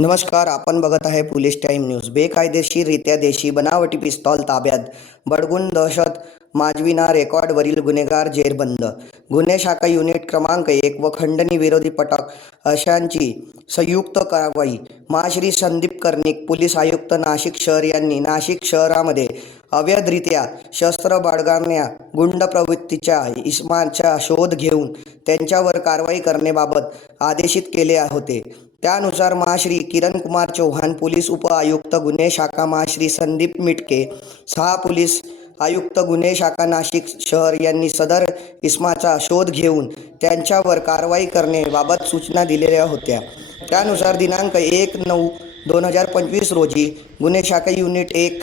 नमस्कार आपण बघत आहे पोलीस टाईम न्यूज. बेकायदेशीररित्या देशी बनावटी पिस्तॉल ताब्यात. बडगुन दहशत माजविना रेकॉर्डवरील गुन्हेगार जेरबंद गुन्हे शाखा युनिट क्रमांक एक व खंडणी विरोधी पटक अशांची संयुक्त कारवाई. माश्री संदीप कर्णिक पोलीस आयुक्त नाशिक शहर यांनी नाशिक शहरामध्ये अवैधरित्या शस्त्र बाळगण्या गुंड प्रवृत्तीच्या इस्माचा शोध घेऊन त्यांच्यावर कारवाई करण्याबाबत आदेशित केले होते. त्यानुसार महाश्री किरण कुमार चौहान पोलीस उप आयुक्त गुन्हे शाखा महाश्री संदीप मिटके सहा पोलीस आयुक्त गुन्हे शाखा नाशिक शहर यांनी सदर इसमाचा शोध घेऊन त्यांच्यावर कारवाई करण्याबाबत सूचना दिलेल्या होत्या. त्यानुसार दिनांक एक नऊ दोन हजार पंचवीस रोजी गुन्हे शाखा युनिट एक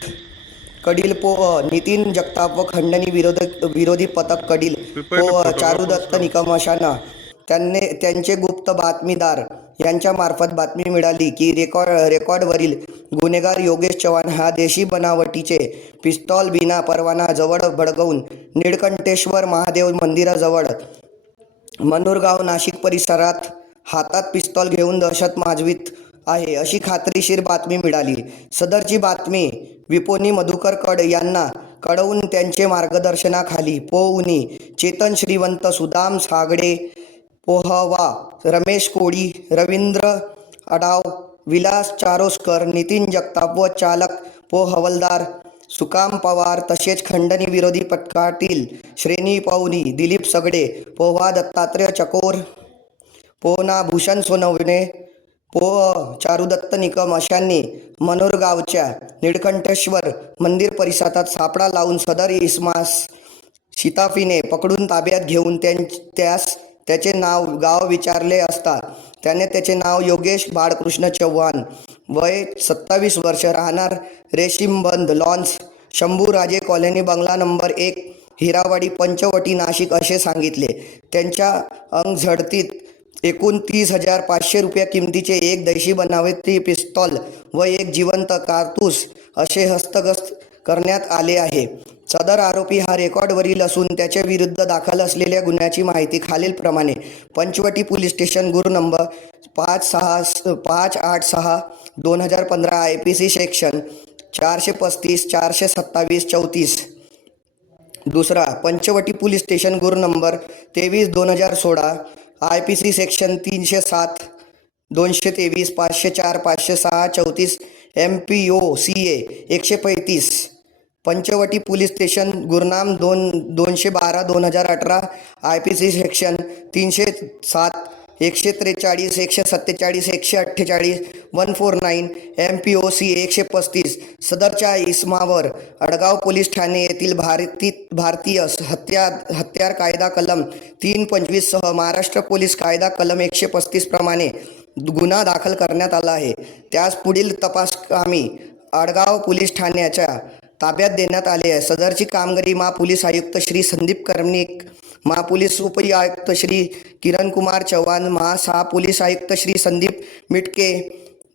कडील पो नितीन जगताप व खंडणी विरोध विरोधी पथक कडील पो चारुदत्त निकम अशांना. त्यांनी त्यांचे गुप्त बातमीदार यांच्या मार्फत बातमी मिळाली की रेकॉर्ड रेकॉर्डवरील गुन्हेगार योगेश चव्हाण हा देशी बनावटीचे पिस्तॉल बिना परवाना जवळ बळगवून निळकंठेश्वर महादेव मंदिराजवळ मनोरगाव नाशिक परिसरात हातात पिस्तॉल घेऊन दहशत माजवीत आहे अशी खात्रीशीर बातमी मिळाली. सदरची बातमी विपोनी मधुकर कड यांना कळवून त्यांचे मार्गदर्शनाखाली पोउनी चेतन श्रीवंत सुदाम सागडे पोहवा रमेश कोळी रवींद्र अडाव विलास चारोस्कर नितीन जगताप व चालक पो. हवलदार सुकाम पवार तसेच खंडणी विरोधी पथकातील श्रेणी पवनी दिलीप सगडे पोहा दत्तात्रय चकोर पोना भूषण सोनवणे ओ चारुदत्त निकम अशांनी मनोरगावच्या निळकंठेश्वर मंदिर परिसरात सापळा लावून सदर इस्मास शिताफीने पकडून ताब्यात घेऊन त्यां त्यास त्याचे नाव गाव विचारले असता त्याने त्याचे नाव योगेश बाळकृष्ण चव्हाण वय सत्तावीस वर्ष राहणार रेशीमबंद लॉन्स शंभूराजे कॉलनी बंगला नंबर एक हिरावाडी पंचवटी नाशिक असे सांगितले. त्यांच्या अंगझडतीत झडतीत तीस हजार पाचशे रुपया किमतीचे एक दैशी बनावटी पिस्तॉल व एक जिवंत कारतूस असे हस्तगस्त करण्यात आले आहे. सदर आरोपी हा रेकॉर्डवरील असून त्याच्या विरुद्ध दाखल असलेल्या गुन्ह्याची माहिती खालीलप्रमाणे. पंचवटी पोलीस स्टेशन गुरु नंबर पाच सहा स- पाच आठ सहा दोन हजार पंधरा आय पी सी सेक्शन चारशे पस्तीस चारशे सत्तावीस चौतीस. दुसरा पंचवटी पोलीस स्टेशन गुरु नंबर तेवीस दोन हजार सोळा आय पी सी सेक्शन तीनशे सात दोनशे तेवीस पाचशे चार पाचशे सहा चौतीस M P O C A एकशे पैतीस. पंचवटी पोलीस स्टेशन गुरनाम दोन दोनशे बारा दोन हजार अठरा. आय पी सी सेक्शन तीनशे सात एकशे त्रेचाळीस एकशे सत्तेचाळीस एकशे अठ्ठेचाळीस. One four nine M P O C एकशे पस्तीस सदरच्या इस्मावर अडगाव पोलीस ठाणे येथील भारती भारतीय हत्या हत्यार कायदा कलम तीन पंचवीससह महाराष्ट्र पोलीस कायदा कलम एकशे पस्तीस प्रमाणे गुन्हा दाखल करण्यात आला आहे. त्यास पुढील तपास आम्ही आडगाव पोलीस ठाण्याच्या ताब्यात देण्यात आले आहे. सदरची कामगिरी मा पोलीस आयुक्त श्री संदीप कर्णिक महापोलीस उपआयुक्त श्री किरण कुमार चव्हाण महासहा पोलीस आयुक्त श्री संदीप मिटके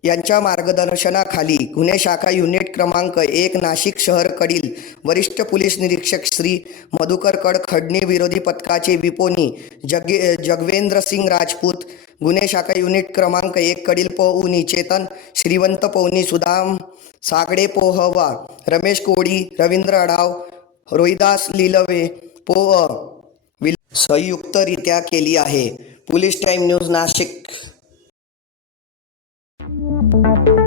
यांच्या मार्गदर्शनाखाली गुन्हे शाखा युनिट क्रमांक एक नाशिक शहरकडील वरिष्ठ पोलीस निरीक्षक श्री मधुकर कड खडणी विरोधी पथकाचे विपोनी जगे जगवेंद्र सिंग राजपूत गुन्हे शाखा युनिट क्रमांक एक कडील पौनी चेतन श्रीवंत पौनी सुदाम सागडे पोहवा रमेश कोडी रवींद्र अडाव रोहिदास लिलवे पोह विल संयुक्तरित्या केली आहे. Police time news Nashik. Thank you.